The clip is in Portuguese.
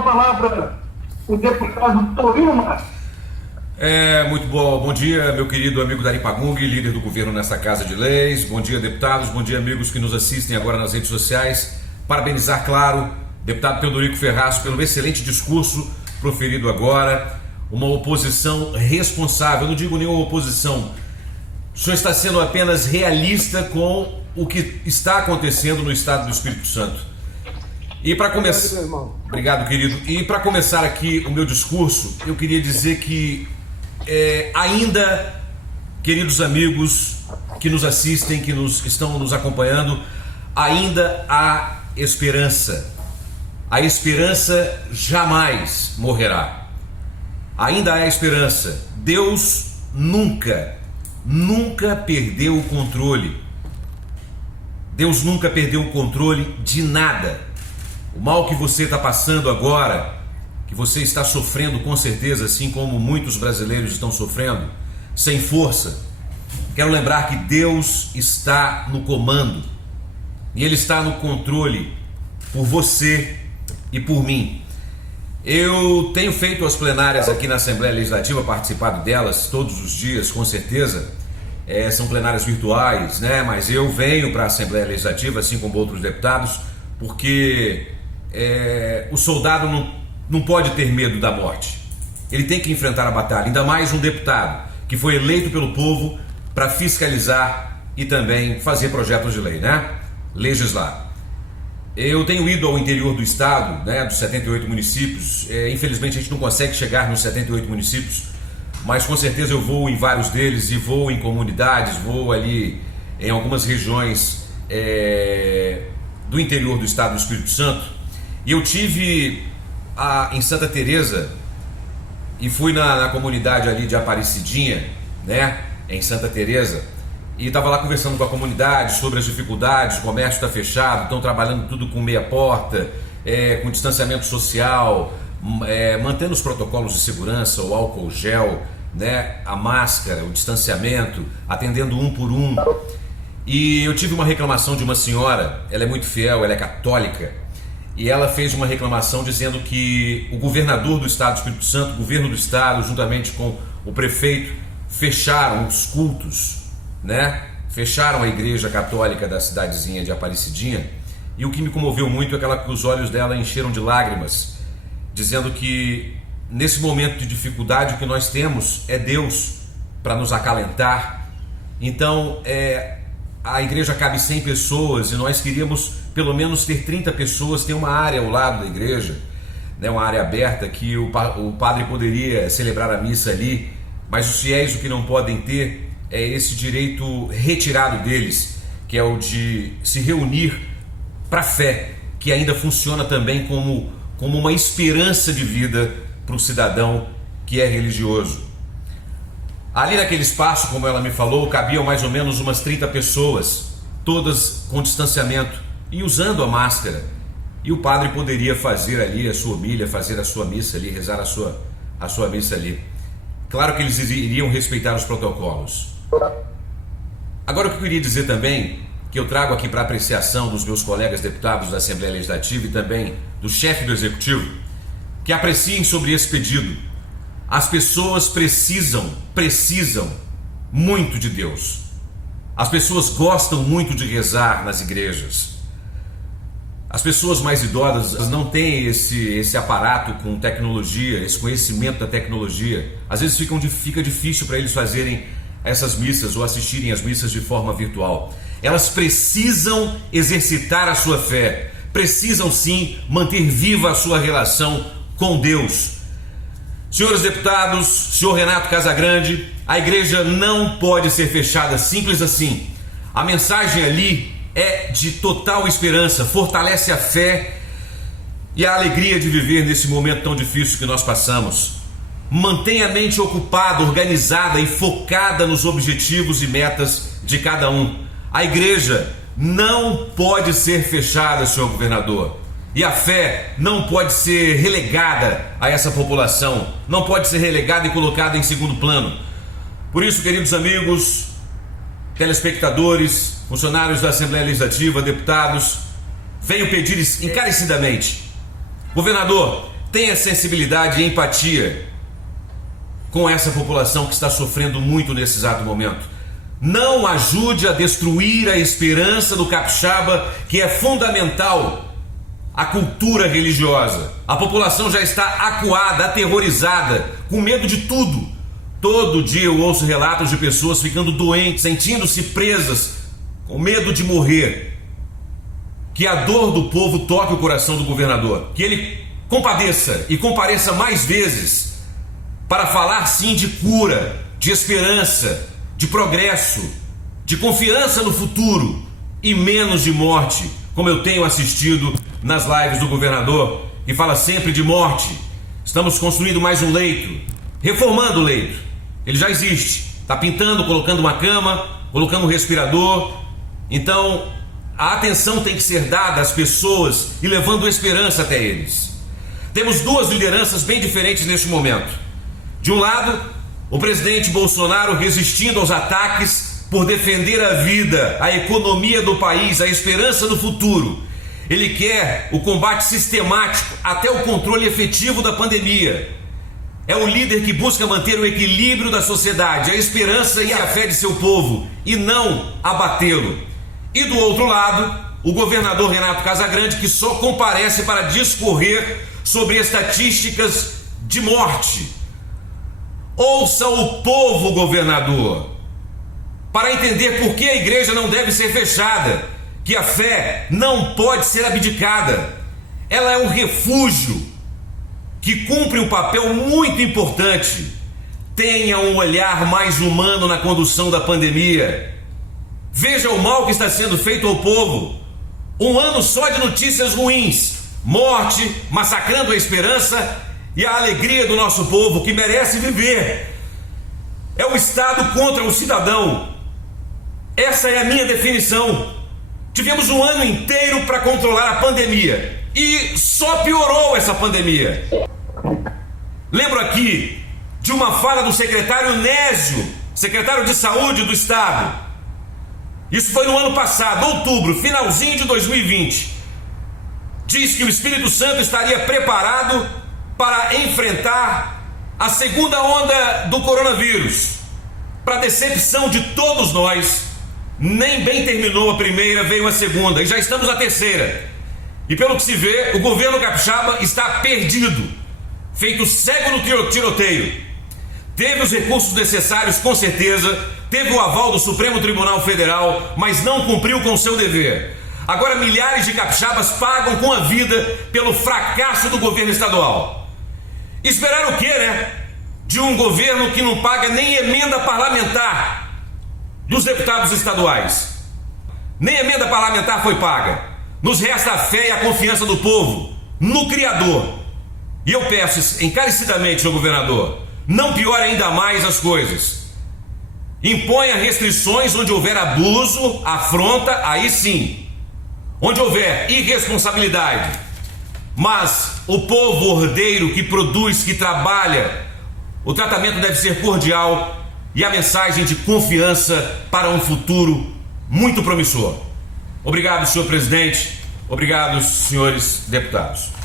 a palavra o deputado Torinho Marques. Muito bom dia, meu querido amigo Dari Pagung, líder do governo nesta Casa de Leis. Bom dia, deputados, bom dia, amigos que nos assistem agora nas redes sociais. Parabenizar, claro, deputado Teodorico Ferraz pelo excelente discurso proferido agora. Uma oposição responsável, eu não digo nenhuma oposição. O senhor está sendo apenas realista com o que está acontecendo no estado do Espírito Santo. E para começar, obrigado, querido. E para começar aqui o meu discurso, eu queria dizer que ainda, queridos amigos que nos assistem, que estão nos acompanhando, ainda há esperança. A esperança jamais morrerá. Ainda há esperança. Deus nunca perdeu o controle. Deus nunca perdeu o controle de nada. O mal que você está passando agora, que você está sofrendo com certeza, assim como muitos brasileiros estão sofrendo, sem força. Quero lembrar que Deus está no comando e Ele está no controle por você e por mim. Eu tenho feito as plenárias aqui na Assembleia Legislativa, participado delas todos os dias, com certeza. São plenárias virtuais, né? Mas eu venho para a Assembleia Legislativa, assim como outros deputados, porque o soldado não pode ter medo da morte. Ele tem que enfrentar a batalha, ainda mais um deputado que foi eleito pelo povo para fiscalizar e também fazer projetos de lei, né? Legislar. Eu tenho ido ao interior do estado, né, dos 78 municípios. Infelizmente a gente não consegue chegar nos 78 municípios, mas com certeza eu vou em vários deles e vou em comunidades, vou ali em algumas regiões do interior do estado do Espírito Santo. E eu tive em Santa Teresa e fui na comunidade ali de Aparecidinha, né, em Santa Teresa. E estava lá conversando com a comunidade sobre as dificuldades, o comércio está fechado, estão trabalhando tudo com meia porta, com distanciamento social, mantendo os protocolos de segurança, o álcool gel, né, a máscara, o distanciamento, atendendo um por um. E eu tive uma reclamação de uma senhora, ela é muito fiel, ela é católica, e ela fez uma reclamação dizendo que o governador do estado do Espírito Santo, o governo do estado, juntamente com o prefeito, fecharam os cultos, né? Fecharam a igreja católica da cidadezinha de Aparecidinha. E o que me comoveu muito é que os olhos dela encheram de lágrimas, dizendo que nesse momento de dificuldade o que nós temos é Deus para nos acalentar. Então a igreja cabe 100 pessoas e nós queríamos pelo menos ter 30 pessoas. Tem uma área ao lado da igreja, né, uma área aberta que o padre poderia celebrar a missa ali, mas os fiéis o que não podem ter é esse direito retirado deles, que é o de se reunir para a fé, que ainda funciona também como uma esperança de vida para o cidadão que é religioso. Ali naquele espaço, como ela me falou, cabiam mais ou menos umas 30 pessoas, todas com distanciamento e usando a máscara. E o padre poderia fazer ali a sua homília, fazer a sua missa ali, rezar a sua missa ali. Claro que eles iriam respeitar os protocolos. Agora o que eu queria dizer também, que eu trago aqui para apreciação dos meus colegas deputados da Assembleia Legislativa e também do chefe do Executivo, que apreciem sobre esse pedido. As pessoas precisam muito de Deus. As pessoas gostam muito de rezar nas igrejas. As pessoas mais idosas não têm esse aparato com tecnologia, esse conhecimento da tecnologia. Às vezes fica difícil para eles fazerem essas missas ou assistirem às missas de forma virtual. Elas precisam exercitar a sua fé, precisam sim manter viva a sua relação com Deus. Senhores deputados, senhor Renato Casagrande, a igreja não pode ser fechada simples assim. A mensagem ali é de total esperança, fortalece a fé e a alegria de viver nesse momento tão difícil que nós passamos. Mantenha a mente ocupada, organizada e focada nos objetivos e metas de cada um. A igreja não pode ser fechada, senhor governador. E a fé não pode ser relegada a essa população, não pode ser relegada e colocada em segundo plano. Por isso, queridos amigos, telespectadores, funcionários da Assembleia Legislativa, deputados, venho pedir encarecidamente: governador, tenha sensibilidade e empatia com essa população que está sofrendo muito nesse exato momento. Não ajude a destruir a esperança do capixaba, que é fundamental à cultura religiosa. A população já está acuada, aterrorizada, com medo de tudo. Todo dia eu ouço relatos de pessoas ficando doentes, sentindo-se presas, com medo de morrer. Que a dor do povo toque o coração do governador, que ele compadeça e compareça mais vezes para falar sim de cura, de esperança, de progresso, de confiança no futuro e menos de morte, como eu tenho assistido nas lives do governador, que fala sempre de morte. Estamos construindo mais um leito, reformando o leito, ele já existe, está pintando, colocando uma cama, colocando um respirador. Então a atenção tem que ser dada às pessoas e levando esperança até eles. Temos duas lideranças bem diferentes neste momento. De um lado, o presidente Bolsonaro resistindo aos ataques por defender a vida, a economia do país, a esperança do futuro. Ele quer o combate sistemático até o controle efetivo da pandemia. É o líder que busca manter o equilíbrio da sociedade, a esperança e a fé de seu povo, e não abatê-lo. E do outro lado, o governador Renato Casagrande, que só comparece para discorrer sobre estatísticas de morte. Ouça o povo, governador, para entender por que a igreja não deve ser fechada, que a fé não pode ser abdicada. Ela é um refúgio que cumpre um papel muito importante. Tenha um olhar mais humano na condução da pandemia. Veja o mal que está sendo feito ao povo. Um ano só de notícias ruins, morte, massacrando a esperança e a alegria do nosso povo, que merece viver. É o Estado contra o cidadão. Essa é a minha definição. Tivemos um ano inteiro para controlar a pandemia e só piorou essa pandemia. Lembro aqui de uma fala do secretário Nésio, secretário de Saúde do Estado. Isso foi no ano passado, outubro, finalzinho de 2020. Diz que o Espírito Santo estaria preparado para enfrentar a segunda onda do coronavírus. Para decepção de todos nós, nem bem terminou a primeira, veio a segunda e já estamos na terceira. E pelo que se vê, o governo capixaba está perdido, feito cego no tiroteio. Teve os recursos necessários, com certeza, teve o aval do Supremo Tribunal Federal, mas não cumpriu com seu dever. Agora milhares de capixabas pagam com a vida pelo fracasso do governo estadual. Esperar o quê, né? De um governo que não paga nem emenda parlamentar dos deputados estaduais. Nem emenda parlamentar foi paga. Nos resta a fé e a confiança do povo no Criador. E eu peço encarecidamente, senhor governador, não piore ainda mais as coisas. Imponha restrições onde houver abuso, afronta, aí sim. Onde houver irresponsabilidade. Mas o povo ordeiro que produz, que trabalha, o tratamento deve ser cordial e a mensagem de confiança para um futuro muito promissor. Obrigado, senhor presidente. Obrigado, senhores deputados.